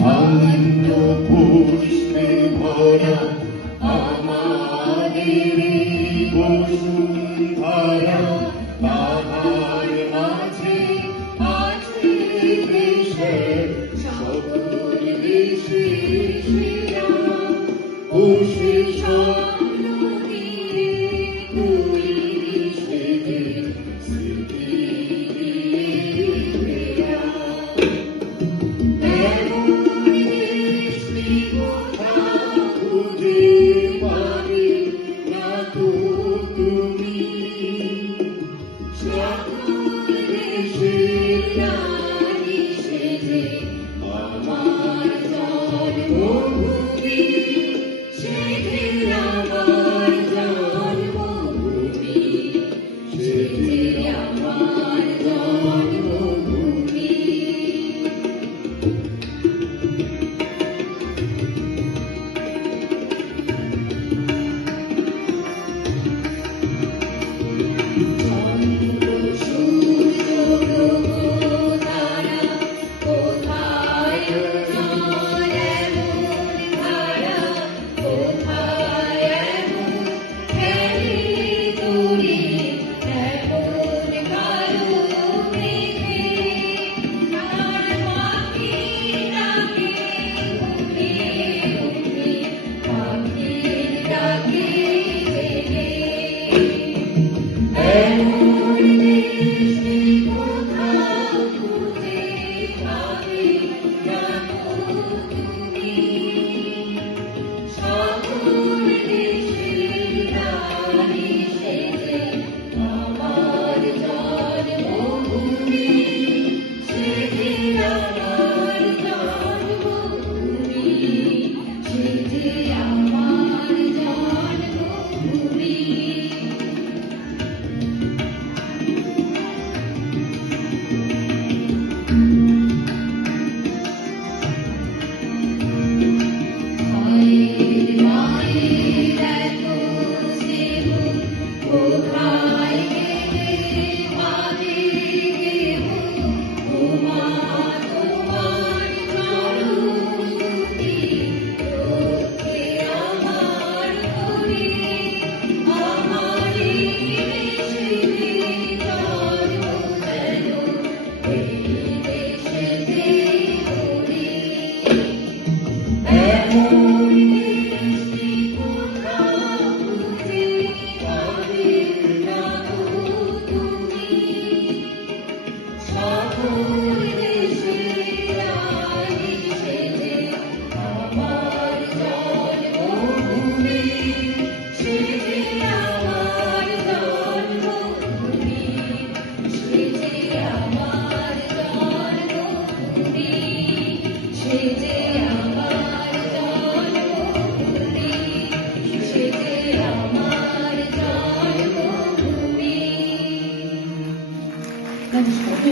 ধান্য পুষ্পে ভরা আমাদের বসুন্ধরা, তাহার মাঝে আছে দেশের সকল দেশের সেরা। ও সে স্বপ্ন দিয়ে তৈরি সেদিন স্মৃতি দিয়ে ঘেরা। এমন দেশটি কোথাও খুঁজে পাবে না তো তুমি, সকল দেশের রানী সেজে আমার জন্মভূমি, সেজে আমার জন্মভূমি, সেজে আমার জন্মভূমি। She